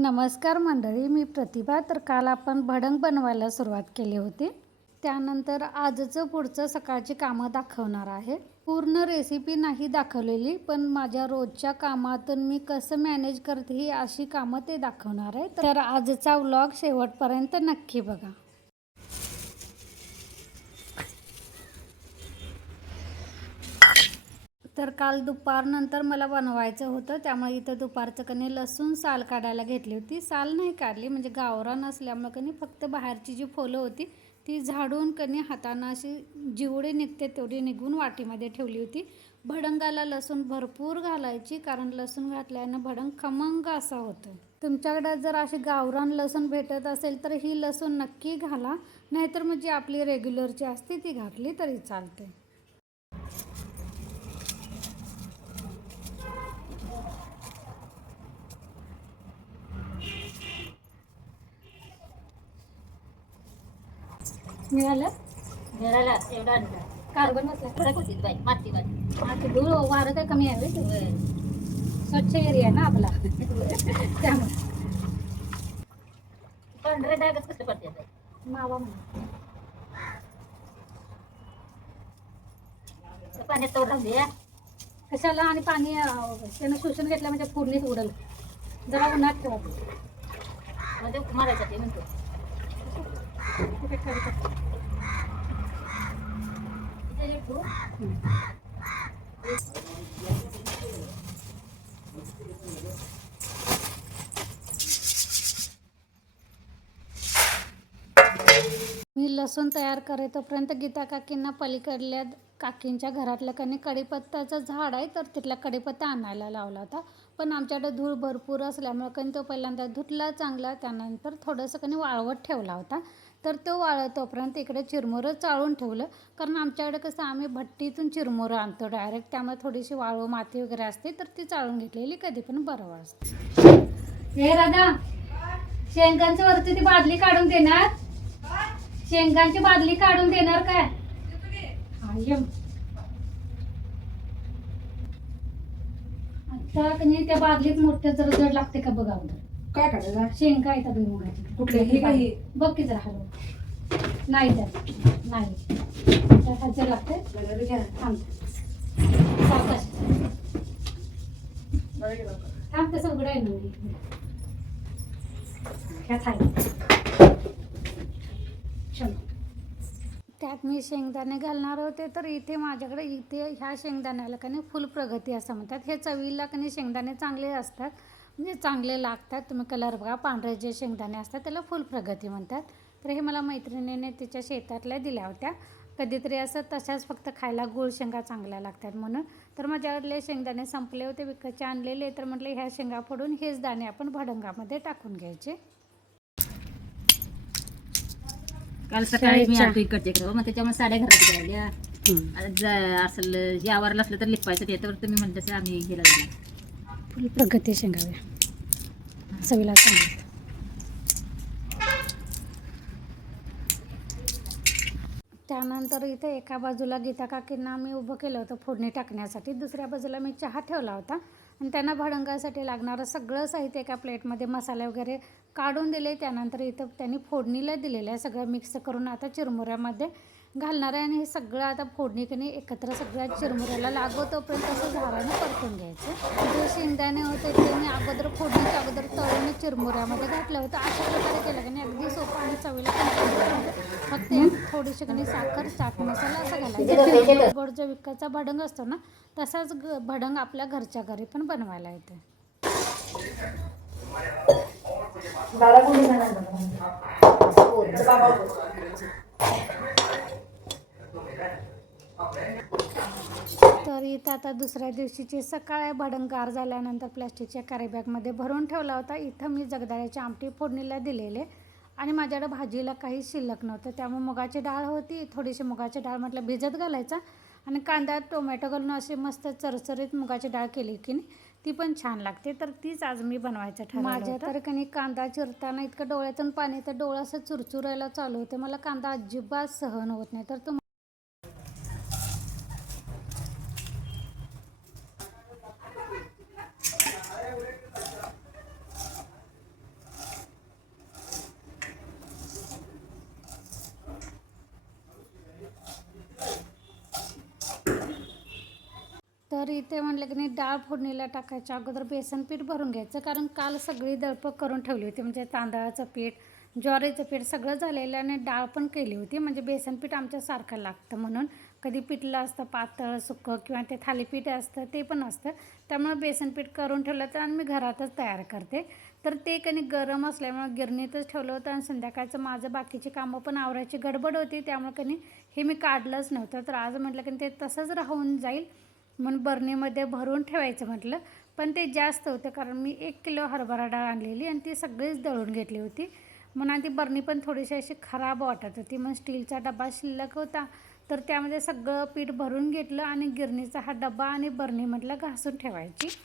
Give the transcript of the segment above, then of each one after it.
नमस्कार मंडळी, मी प्रतिभा. तर काल आपण भडंग बनवायला सुरुवात केली होती. त्यानंतर आजचं पुढचं सकाळची कामं दाखवणार आहे. पूर्ण रेसिपी नाही दाखवलेली, पण माझ्या रोजच्या कामातून मी कसं मॅनेज करते ही अशी कामं ते दाखवणार आहे. तर आजचा व्लॉग शेवटपर्यंत नक्की बघा. तर काल दुपारनंतर मला बनवायचं होतं, त्यामुळे इथं दुपारचं कणी लसूण साल काढायला घेतली होती. साल नाही काढली, म्हणजे गावरान असल्यामुळे कणी फक्त बाहेरची जी फुलं होती ती झाडून कणी हातानं अशी जेवढी निघते तेवढी निघून वाटीमध्ये ठेवली होती. भडंगाला लसूण भरपूर घालायची, कारण लसूण घातल्यानं भडंग खमंग असं होतं. तुमच्याकडे जर अशी गावरान लसूण भेटत असेल तर ही लसूण नक्की घाला, नाहीतर म्हणजे आपली रेग्युलरची असते ती घातली तरी चालते. मिळालं घराला एवढा आणला कार्बन बसला. कडक होती बाई माती बाई आता धूळ वारं काय कमी आहे होय? स्वच्छ एरिया ना आपला त्यामुळे पांढरे डागच कसं पडते बाई मावा म्हणा. पाण्यात तोड राहू दे कशाला आणि पाणी त्यानं शोषून घेतलं म्हणजे फोडणीत उडल. जरा उन्हात ठेवा. म्हणजे मारायचं ते म्हणतो मी लसूण तयार करेतोपर्यंत गीता काकींना पलीकडल्या काकींच्या घरातलं कणी कढीपत्त्याचं झाड आहे, तर तिथला कढीपत्ता आणायला लावला होता. पण आमच्याकडे धूळ भरपूर असल्यामुळे कणी तो पहिल्यांदा धुतला चांगला, त्यानंतर थोडंसं कणी वाळवत ठेवला होता. तर तो वाळतोपर्यंत इकडे चिरमुरं चाळून ठेवलं, कारण आमच्याकडे कसं आम्ही भट्टीतून चिरमुरं आणतो डायरेक्ट, त्यामुळे थोडीशी वाळू माती वगैरे असते तर ती चाळून घेतलेली कधी पण बरं वाटतं. हे राधा, शेंगांच्या वरती ती बादली काढून देणार, शेंगांची बादली काढून देणार काय? आता कणी त्या बादलीत मोठ्या जरा जड लागते का बघा अगोदर. काय काढायला शेंगा येतात भुईमुगाची. कुठले हे काही बघ की जरा हलव. नाही त्यात नाही त्यात हजर लागते. थांब सावकाश थांब, तसं उघडं आहे ना ह्यात आहे. त्यात मी शेंगदाणे घालणार होते, तर इथे माझ्याकडे ह्या शेंगदाण्याला कणी फुल प्रगती असं म्हणतात. हे चवीला कणी शेंगदाणे चांगले असतात, म्हणजे चांगले लागतात. तुम्ही कलर बघा, पांढरे जे शेंगदाणे असतात त्याला फुल प्रगती म्हणतात. तर हे मला मैत्रिणीने तिच्या शेतातल्या दिल्या होत्या. कधीतरी असं तशाच फक्त खायला गुळ शेंगा चांगल्या लागतात म्हणून. तर माझ्याकडले शेंगदाणे संपले होते, विकतचे आणलेले. तर म्हटलं ह्या शेंगा फोडून हेच दाणे आपण भडंगामध्ये टाकून घ्यायचे. काल सकाळी मी आलतो इकडचे मग त्याच्यामुळे साड्या घरात राहिल्या. असं हे आवरलं असलं तर लिपायचं त्याच्यावर तुम्ही म्हणलं आम्ही गेला फुल प्रगती शेंगाव्या चवीला चांगली. त्यानंतर इथे एका बाजूला गीता काकींना मी उभं केलं होतं फोडणी टाकण्यासाठी, दुसऱ्या बाजूला मी चहा ठेवला होता आणि त्यांना भडंगासाठी लागणारं सगळं साहित्य एका प्लेटमध्ये मसाले वगैरे काढून दिले. त्यानंतर इथं त्यांनी फोडणीला दिलेलं आहे, सगळं मिक्स करून आता चिरमुऱ्यामध्ये घालणार आहे. आणि हे सगळं आता फोडणी कणी एकत्र सगळ्या चिरमुऱ्याला लागवतोपर्यंत असं झाडाने परतून घ्यायचं. जे शेंगदाणे होते ते मी अगोदर फोडणीच्या अगोदर तळून चिरमुऱ्यामध्ये घातलं होतं. अशा प्रकारे केलं की नाही अगदी सोपं आणि चवीला पण फक्त थोडीशी कणी साखर, चाट मसाला असा घालायचा. गोड जो विकतचा भडंग असतो ना, तसाच भडंग आपल्या घरच्या घरी पण बनवायला येते. तर इथं आता दुसऱ्या दिवशीची सकाळ आहे. भडंग गार झाल्यानंतर प्लॅस्टिकच्या कॅरीबॅगमध्ये भरून ठेवला होता. इथं मी जगदाळ्याची आमटी फोडणीला दिलेले आणि माझ्याकडे भाजीला काही शिल्लक नव्हतं, त्यामुळे मुगाची डाळ होती. थोडीशी मुगाची डाळ म्हटलं भिजत घालायचा आणि कांदा टोमॅटो घालून अशी मस्त चरचरीत मुगाची डाळ केली की नाही ती पण छान लागते. तर तीच आज मी बनवायचं ठरवलं. माझ्या तर कणी कांदा चिरताना इतकं डोळ्यातून पाणी तर डोळं असं चुरचुरायला चालू होते. मला कांदा अजिबात सहन होत नाही. तर तर इथे म्हटलं की नाही डाळ फोडणीला टाकायच्या अगोदर बेसन पीठ भरून घ्यायचं, कारण काल सगळी दळपं करून ठेवली होती, म्हणजे तांदळाचं पीठ, ज्वारीचं पीठ सगळं झालेलं आणि डाळ पण केली होती. म्हणजे बेसन पीठ आमच्यासारखं लागतं म्हणून, कधी पिठलं असतं पातळ सुकं किंवा ते थालीपीठ असतं ते पण असतं, त्यामुळे बेसन पीठ करून ठेवलं तर आणि मी घरातच तयार करते. तर ते कधी गरम असल्यामुळे गिरणीतच ठेवलं होतं आणि संध्याकाळचं माझं बाकीची कामं पण आवरायची गडबड होती, त्यामुळे कधी हे मी काढलंच नव्हतं. तर आज म्हटलं की ते तसंच राहून जाईल म्हणून बर्नीमध्ये भरून ठेवायचं म्हटलं. पण ते जास्त होतं, कारण मी 1 किलो हरभरा डाळ आणलेली आणि ती सगळीच दळून घेतली होती. म्हणून ती बर्नी पण थोडीशी अशी खराब वाटत होती. मग स्टीलचा डबा शिल्लक होता, तर त्यामध्ये सगळं पीठ भरून घेतलं आणि गिरणीचा हा डबा आणि बर्नी म्हटलं घासून ठेवायची.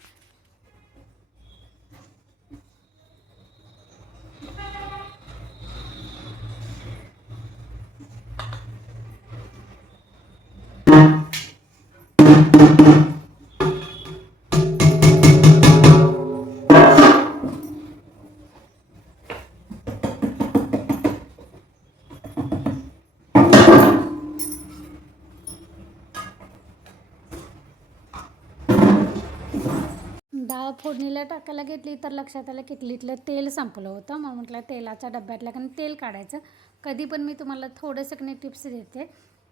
डाळ फोडणीला टाकायला घेतली तर लक्षात आलं किटलीतलं तेल संपलं होतं. मग म्हटलं तेलाच्या डब्यातलं कणी तेल काढायचं. कधी पण मी तुम्हाला थोडंसं कणी टिप्स देते.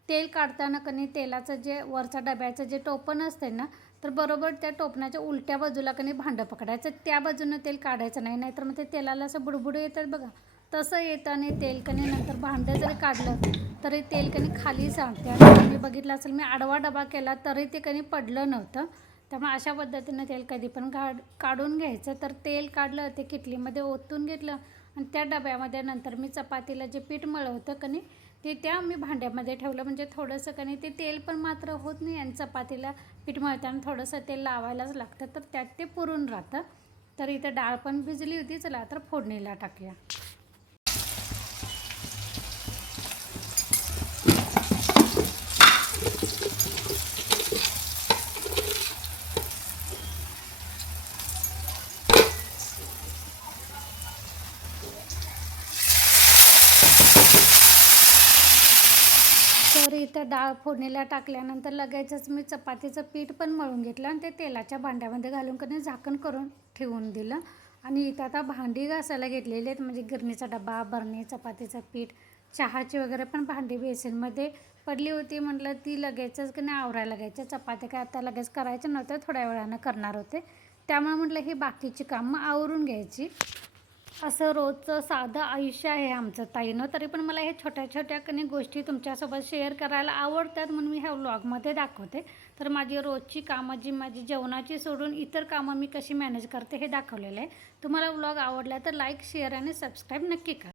तेल काढताना कणी तेलाचं जे वरच्या डब्याचं जे टोपण असते ना, तर बरोबर त्या टोपणाच्या उलट्या बाजूला कणी भांडं पकडायचं, त्या बाजूनं तेल काढायचं नाही, नाहीतर मग ते तेलाला असं बुडबुडं येतात बघा, तसं येतं आणि तेल कणी नंतर भांडं जरी काढलं तरी तेल कणी खाली सांडते. आणि तुम्ही बघितलं असेल मी आडवा डबा केला तरी ते कणी पडलं नव्हतं. त्यामुळे अशा पद्धतीनं तेल कधी पण काढून घ्यायचं. तर तेल काढलं, ते किटलीमध्ये ओतून घेतलं आणि त्या डब्यामध्ये नंतर मी चपातीला जे पीठ मळलं होतं कणी ते त्या मी भांड्यामध्ये ठेवलं. म्हणजे थोडंसं कणी ते तेल पण मात्र होत नाही आणि चपातीला पीठ मळताना थोडंसं तेल लावायलाच लागतं, तर त्यात ते पुरून राहतं. तर इथं डाळ पण भिजली होती. चला तर फोडणीला टाकूया. तर इथं डाळ फोडणीला टाकल्यानंतर लगेचच मी चपातीचं पीठ पण मळून घेतलं आणि ते तेलाच्या भांड्यामध्ये घालून कधी झाकण करून ठेवून दिलं. आणि इथं आता भांडी घासायला घेतलेली आहेत, म्हणजे गिरणीचा डबा, बरणी, चपातीचं पीठ, चहाची वगैरे पण भांडी बेसिनमध्ये पडली होती. म्हटलं ती लगेचच की नाही आवरायला घ्यायच्या. चपात्या काय आता लगेच करायचं नव्हतं, थोड्या वेळानं करणार होते, त्यामुळे म्हटलं ही बाकीची कामं आवरून घ्यायची. असं रोजचं साधं आयुष्य आहे आमचं ताईनं. तरी पण मला हे छोट्या छोट्या कणी गोष्टी तुमच्यासोबत शेअर करायला आवडतात, म्हणून मी ह्या व्लॉगमध्ये दाखवते. तर माझी रोजची कामं, जी माझी जेवणाची सोडून इतर कामं मी कशी मॅनेज करते हे दाखवलेलं आहे. तुम्हाला व्लॉग आवडला तर लाईक, शेअर आणि सबस्क्राईब नक्की करा.